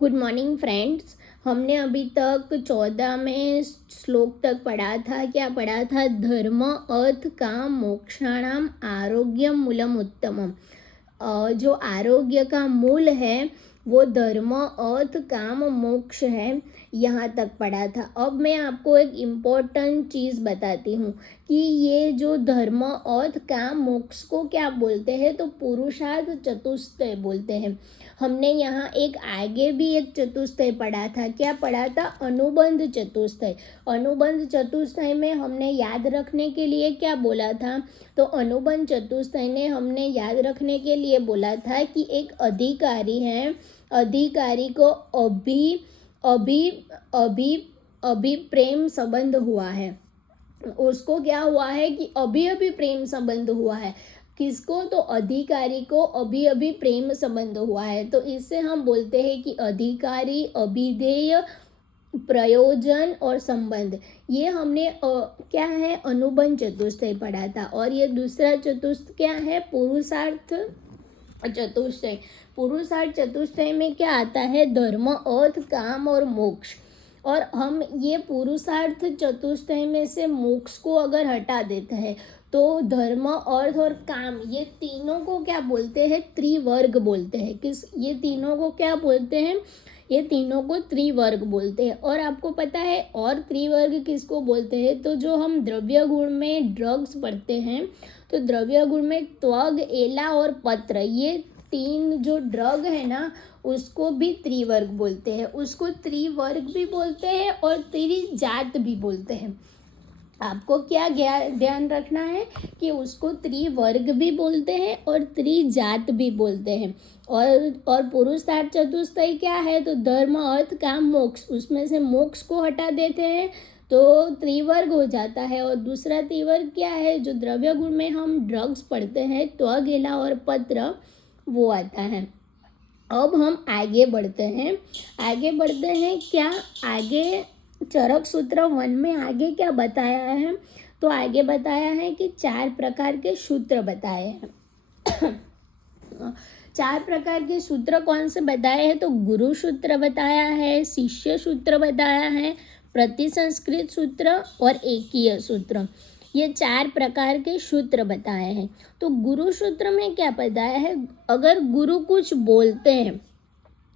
Good morning friends. हमने अभी तक 14 में श्लोक तक पढ़ा था। क्या पढ़ा था? धर्म अर्थ काम मोक्षाणाम आरोग्यम मूलम उत्तमम। जो आरोग्य का मूल है वो धर्म अर्थ काम मोक्ष है। यहाँ तक पढ़ा था। अब मैं आपको एक इम्पोर्टेंट चीज़ बताती हूँ कि ये जो धर्म अर्थ काम मोक्ष को क्या बोलते हैं, तो पुरुषार्थ चतुष्टय बोलते हैं। हमने यहाँ एक आगे भी एक चतुष्टय पढ़ा था। क्या पढ़ा था? अनुबंध चतुष्टय। अनुबंध चतुष्टय में हमने याद रखने के लिए क्या बोला था? तो अनुबंध चतुष्टय ने हमने याद रखने के लिए बोला था कि एक अधिकारी है, अधिकारी को अभी अभी अभी अभी प्रेम संबंध हुआ है। उसको क्या हुआ है कि अभी अभी प्रेम संबंध हुआ है। किसको? तो अधिकारी को अभी अभी प्रेम संबंध हुआ है। तो इससे हम बोलते हैं कि अधिकारी, अभिधेय, प्रयोजन और संबंध। ये हमने क्या है? अनुबंध चतुष्टय पढ़ा था। और ये दूसरा चतुष्ट क्या है? पुरुषार्थ चतुष्टय। पुरुषार्थ चतुष्टय में क्या आता है? धर्म अर्थ काम और मोक्ष। और हम ये पुरुषार्थ चतुष्टय में से मोक्ष को अगर हटा देते हैं तो धर्म अर्थ और काम, ये तीनों को क्या बोलते हैं? त्रिवर्ग बोलते हैं। ये तीनों को क्या बोलते हैं? ये तीनों को त्रिवर्ग बोलते हैं। और आपको पता है और त्रिवर्ग किसको बोलते हैं? तो जो हम द्रव्य गुण में ड्रग्स पढ़ते हैं, तो द्रव्य गुण में त्वग, एला और पत्र, ये तीन जो ड्रग है ना, उसको भी त्रिवर्ग बोलते हैं। उसको त्रिवर्ग भी बोलते हैं और त्रिजात भी बोलते हैं। आपको क्या ध्यान रखना है कि उसको त्रिवर्ग भी बोलते हैं और त्रिजात भी बोलते हैं। और पुरुषार्थ चतुष्टय क्या है? तो धर्म अर्थ काम मोक्ष, उसमें से मोक्ष को हटा देते हैं तो त्रिवर्ग हो जाता है। और दूसरा त्रिवर्ग क्या है? जो द्रव्य गुण में हम ड्रग्स पढ़ते हैं, त्वग, एला और पत्र, वो आता है। अब हम आगे बढ़ते हैं। क्या आगे चरक सूत्र 1 में आगे क्या बताया है? तो आगे बताया है कि 4 प्रकार के सूत्र बताए हैं। 4 प्रकार के सूत्र कौन से बताए हैं? तो गुरु सूत्र बताया है, शिष्य सूत्र बताया है, प्रतिसंस्कृत सूत्र और एकीय सूत्र। ये 4 प्रकार के सूत्र बताए हैं। तो गुरु सूत्र में क्या बताया है? अगर गुरु कुछ बोलते हैं,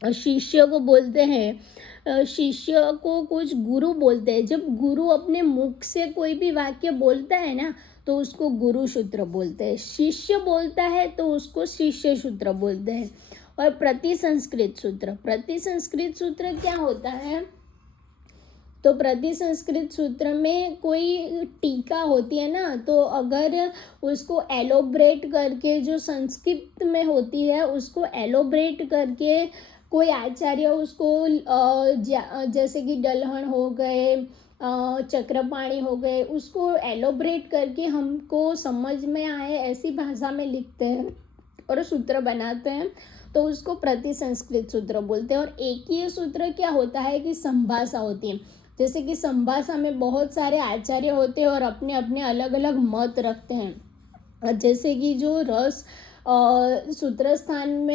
शिष्य को बोलते हैं, शिष्य को कुछ गुरु बोलते हैं। जब गुरु अपने मुख से कोई भी वाक्य बोलता है ना, तो उसको गुरु सूत्र बोलते हैं। शिष्य बोलता है तो उसको शिष्य सूत्र बोलते हैं। और प्रतिसंस्कृत सूत्र क्या होता है? तो प्रतिसंस्कृत सूत्र में कोई टीका होती है ना, तो अगर उसको एलोब्रेट करके, जो संस्कृत में होती है उसको एलोब्रेट करके कोई आचार्य उसको जैसे कि दलहन हो गए, चक्रपाणी हो गए, उसको एलोब्रेट करके हमको समझ में आए ऐसी भाषा में लिखते हैं और सूत्र बनाते हैं, तो उसको प्रतिसंस्कृत सूत्र बोलते हैं। और एककीय सूत्र क्या होता है कि संभाषा होती है। जैसे कि संभाषा में बहुत सारे आचार्य होते हैं और अपने अपने अलग अलग मत रखते हैं। जैसे कि जो रस सूत्रस्थान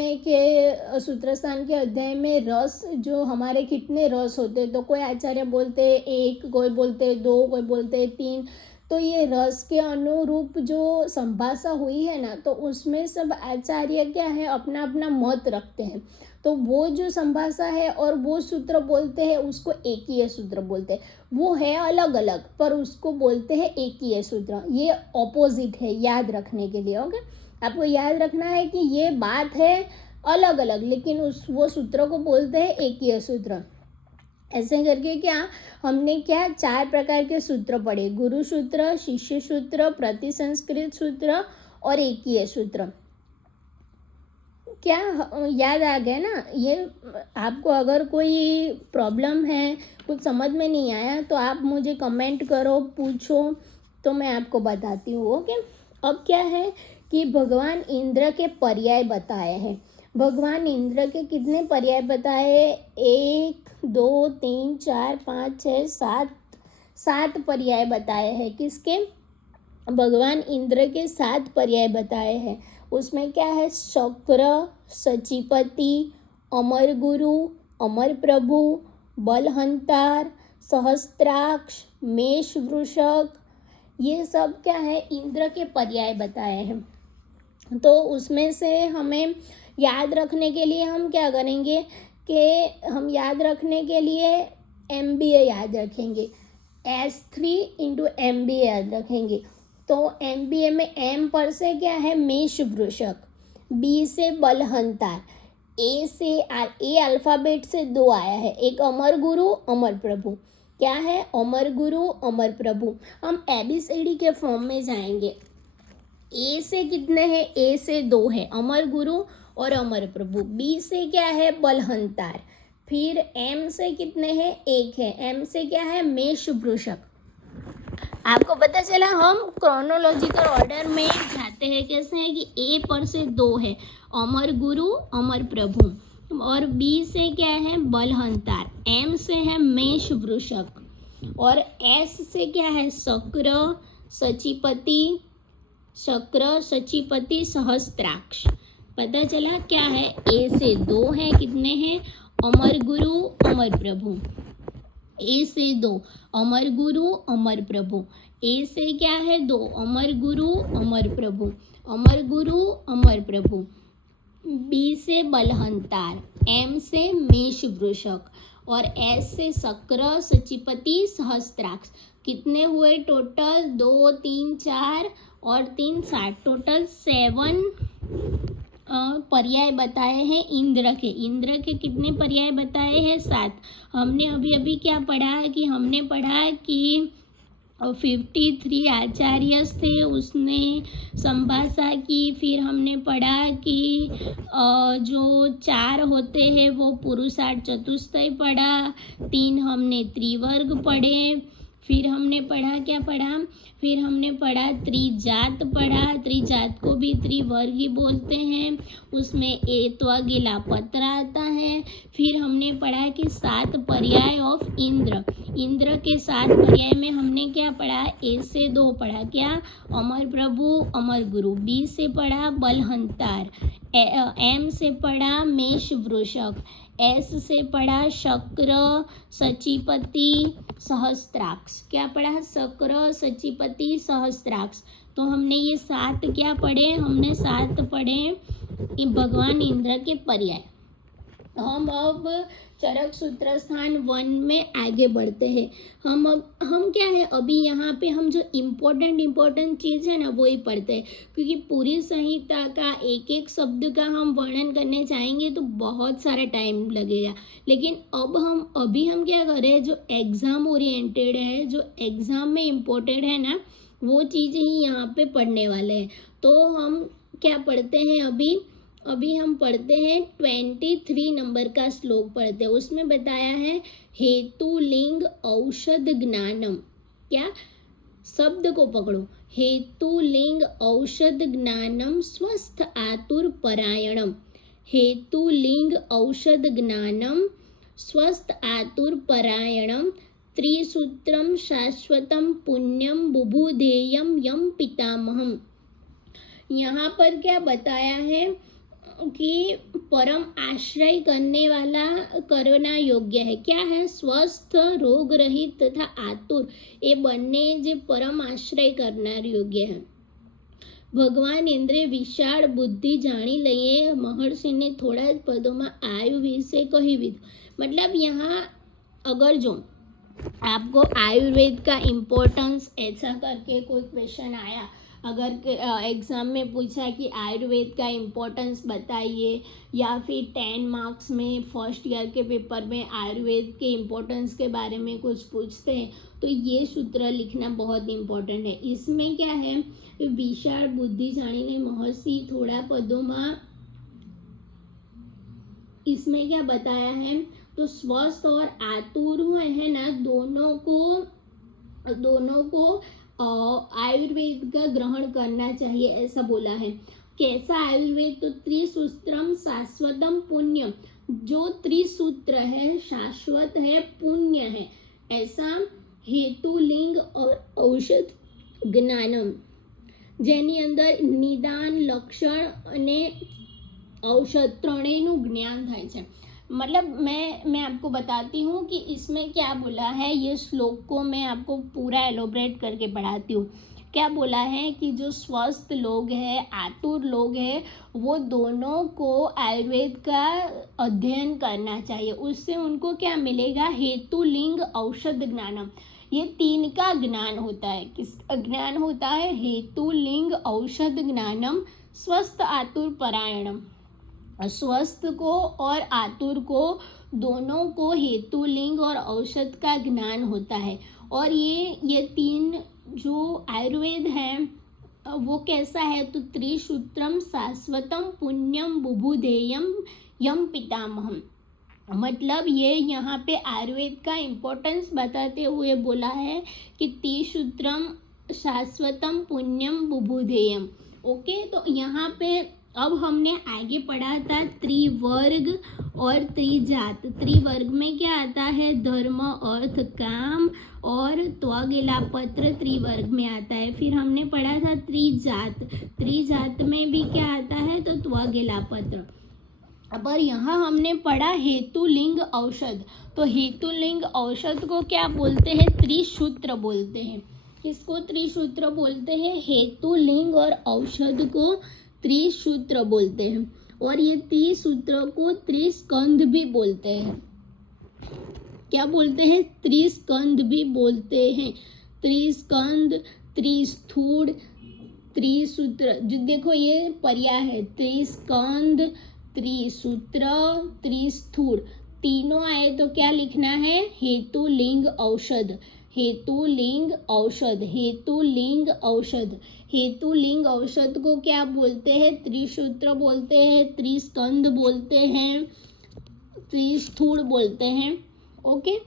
के अध्याय में रस, जो हमारे कितने रस होते हैं, तो कोई आचार्य बोलते हैं 1, कोई बोलते हैं 2, कोई बोलते हैं 3। तो ये रस के अनुरूप जो संभाषा हुई है ना, तो उसमें सब आचार्य क्या है? अपना अपना मत रखते हैं। तो वो जो संभाषा है और वो सूत्र बोलते हैं, उसको एककीय सूत्र बोलते हैं। वो है अलग अलग पर उसको बोलते हैं एककीय सूत्र। ये ऑपोजिट है, याद रखने के लिए। ओके, आपको याद रखना है कि ये बात है अलग अलग, लेकिन वो सूत्र को बोलते हैं एककीय सूत्र। ऐसे करके क्या हमने 4 प्रकार के सूत्र पढ़े? गुरु सूत्र, शिष्य सूत्र, प्रतिसंस्कृत सूत्र और एककीय सूत्र। क्या याद आ गया ना? ये आपको अगर कोई प्रॉब्लम है, कुछ समझ में नहीं आया, तो आप मुझे कमेंट करो, पूछो, तो मैं आपको बताती हूँ। ओके, अब क्या है कि भगवान इंद्र के पर्याय बताए हैं। भगवान इंद्र के कितने पर्याय बताए? 1, 2, 3, 4, 5, 6, 7 पर्याय बताए हैं। किसके? भगवान इंद्र के 7 पर्याय बताए हैं। उसमें क्या है? शक्र, सचिपति, अमर गुरु, अमर प्रभु, बलहंतार, सहस्त्राक्ष, मेष वृषक, ये सब क्या है, इंद्र के पर्याय बताए हैं। तो उसमें से हमें याद रखने के लिए हम क्या करेंगे कि हम याद रखने के लिए MBA याद रखेंगे, S3 इंटू MBA याद रखेंगे। तो MBA में M पर से क्या है, मेष वृषक, B से बलहंतार, A अल्फ़ाबेट से 2 आया है, एक अमर गुरु अमर प्रभु। क्या है, अमर गुरु अमर प्रभु। हम ABCD के फॉर्म में जाएंगे। A से कितने हैं, A से 2 है, अमर गुरु और अमर प्रभु। B से क्या है, बलहंतार। फिर M से कितने हैं, 1 है, M से क्या है, मेष वृषक। आपको पता चला, हम क्रोनोलॉजिकल ऑर्डर में जाते हैं। कैसे है कि A पर से 2 है, अमर गुरु अमर प्रभु, और B से क्या है, बलहंतार, M से है मेष वृषक, और S से क्या है, शक्र सचीपति सहस्त्राक्ष। पता चला क्या है, A से 2 है, कितने हैं, अमर गुरु अमर प्रभु। A से 2 अमर गुरु अमर प्रभु, A से क्या है, 2 अमर गुरु अमर प्रभु, अमर गुरु अमर प्रभु। B से बलहंतार, M से मेष वृषक, और S से शक्र सचीपति सहस्त्राक्ष। कितने हुए टोटल, 2 3 4 और 3 7, टोटल 7 पर्याय बताए हैं इंद्र के कितने पर्याय बताए हैं, 7। हमने अभी क्या पढ़ा है कि हमने पढ़ा कि 53 आचार्य थे, उसने संभाषा की। फिर हमने पढ़ा कि जो 4 होते हैं वो पुरुषार्थ चतुष्टय पढ़ा, 3 हमने त्रिवर्ग पढ़े। फिर हमने पढ़ा, क्या पढ़ा, फिर हमने पढ़ा त्रिजात पढ़ा, त्रिजात को भी त्रिवर्ग ही बोलते हैं, उसमें एत्व गिला पत्र आता है। फिर हमने पढ़ा कि 7 पर्याय ऑफ इंद्र के 7 पर्याय में हमने क्या पढ़ा, A से 2 पढ़ा, क्या, अमर प्रभु अमर गुरु। B से पढ़ा बलहंतार, M से पढ़ा मेष वृषक, S से पढ़ा शक्र सचीपति सहस्त्राक्ष। क्या पढ़ा, शक्र सचीपति सहस्त्राक्ष। तो हमने ये 7 क्या पढ़े, हमने 7 पढ़े भगवान इंद्र के पर्याय। हम अब चरक सूत्र स्थान 1 में आगे बढ़ते हैं। हम क्या है, अभी यहाँ पे हम जो इम्पोर्टेंट चीज़ है ना वो ही पढ़ते हैं, क्योंकि पूरी संहिता का एक एक शब्द का हम वर्णन करने जाएंगे तो बहुत सारा टाइम लगेगा। लेकिन अभी हम क्या कर रहे हैं, जो एग्ज़ाम ओरिएंटेड है, जो एग्ज़ाम में इम्पोर्टेंट है ना, वो चीज़ ही यहाँ पे पढ़ने वाले हैं। तो हम क्या पढ़ते हैं, अभी हम पढ़ते हैं 23 नंबर का श्लोक पढ़ते हैं। उसमें बताया है हेतु लिंग औषध ज्ञानम। क्या, शब्द को पकड़ो, हेतु लिंग औषध ज्ञानम स्वस्थ आतुर परायणम। हेतु लिंग औषध ज्ञानम स्वस्थ आतुर परायणम, त्रिसूत्रम शाश्वतम पुण्यम बुबुधेयम यम पितामहम। यहाँ पर क्या बताया है कि परम आश्रय करना योग्य है। क्या है, स्वस्थ, रोग रहित तथा आतुर, ये બંને જે પરમ આશ્રય કરનાર યોગ્ય है। ભગવાન ઇન્દ્રે વિશાળ બુદ્ધિ જાણી લઈએ, महर्षि ने थोड़ा पदों में आयु विषय कही भी। मतलब यहाँ अगर जो आपको आयुर्वेद का इम्पोर्टेंस ऐसा करके कोई क्वेश्चन आया, अगर एग्ज़ाम में पूछा कि आयुर्वेद का इम्पोर्टेंस बताइए, या फिर 10 मार्क्स में फर्स्ट ईयर के पेपर में आयुर्वेद के इम्पोर्टेंस के बारे में कुछ पूछते हैं, तो ये सूत्र लिखना बहुत इम्पोर्टेंट है। इसमें क्या है, विशाल बुद्धि जानी महर्षि थोड़ा पदों में इसमें क्या बताया है, तो स्वस्थ और आतुर है ना, दोनों को आयुर्वेद का ग्रहण करना चाहिए, ऐसा बोला है। कैसा आयुर्वेद, तो त्रिसूत्रम शाश्वतम पुण्यम, जो त्रिसूत्र है शाश्वत है, पुण्य है, ऐसा हेतु लिंग और औषध જ્ઞાનમ, જેની અંદર નિદાન લક્ષણ અને ઔષધ ત્રણેયનું જ્ઞાન થાય છે। मतलब मैं आपको बताती हूँ कि इसमें क्या बोला है, ये श्लोक को मैं आपको पूरा एलोब्रेट करके पढ़ाती हूँ। क्या बोला है कि जो स्वस्थ लोग हैं, आतुर लोग हैं, वो दोनों को आयुर्वेद का अध्ययन करना चाहिए। उससे उनको क्या मिलेगा, हेतु लिंग औषध ज्ञानम। ये तीन का ज्ञान होता है। किस ज्ञान होता है, हेतु लिंग औषध ज्ञानम स्वस्थ आतुर परायणम। स्वस्थ को और आतुर को दोनों को हेतु लिंग और औषध का ज्ञान होता है। और ये तीन जो आयुर्वेद है वो कैसा है, तो त्रिसूत्रम शाश्वतम पुण्यम बुबुधेयम यम पितामहम। मतलब ये यहाँ पे आयुर्वेद का इम्पोर्टेंस बताते हुए बोला है कि त्रिसूत्रम शाश्वतम पुण्यम बुबुधेयम। ओके, तो यहाँ पे अब हमने आगे पढ़ा था त्रिवर्ग और त्रिजात। त्रिवर्ग में क्या आता है, धर्म अर्थ काम और त्वगेला पत्र त्रिवर्ग में आता है। फिर हमने पढ़ा था त्रिजात। त्रिजात में भी क्या आता है, तो त्वगेला पत्र। पर यहाँ हमने पढ़ा हेतु लिंग औषध। तो हेतु लिंग औषध को क्या बोलते हैं, त्रिसूत्र बोलते हैं। किसको त्रिसूत्र बोलते हैं, हेतु लिंग और औषध को त्रिसूत्र बोलते हैं। और ये त्रिसूत्र को त्रिस्कंध भी बोलते हैं। क्या बोलते हैं, त्रिस्कंध भी बोलते हैं। त्रिस्कंध, त्रिस्थूल, त्रिसूत्र। जो देखो ये पर्याय है, त्रिस्कंध, त्रिसूत्र, त्रिस्थूल। तीनों आए तो क्या लिखना है, हेतु लिंग औषध। हेतु लिंग औषध, हेतु लिंग औषध। हेतु लिंग औषध को क्या बोलते हैं, त्रिसूत्र बोलते हैं, त्रिस्कंध बोलते हैं, त्रिस्थूल बोलते हैं। ओके।